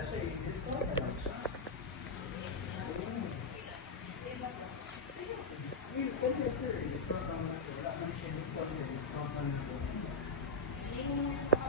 na siya eh. Discount na lang siya. Sir, discount naman sir. Wala naman siya discount sir. Discount naman po.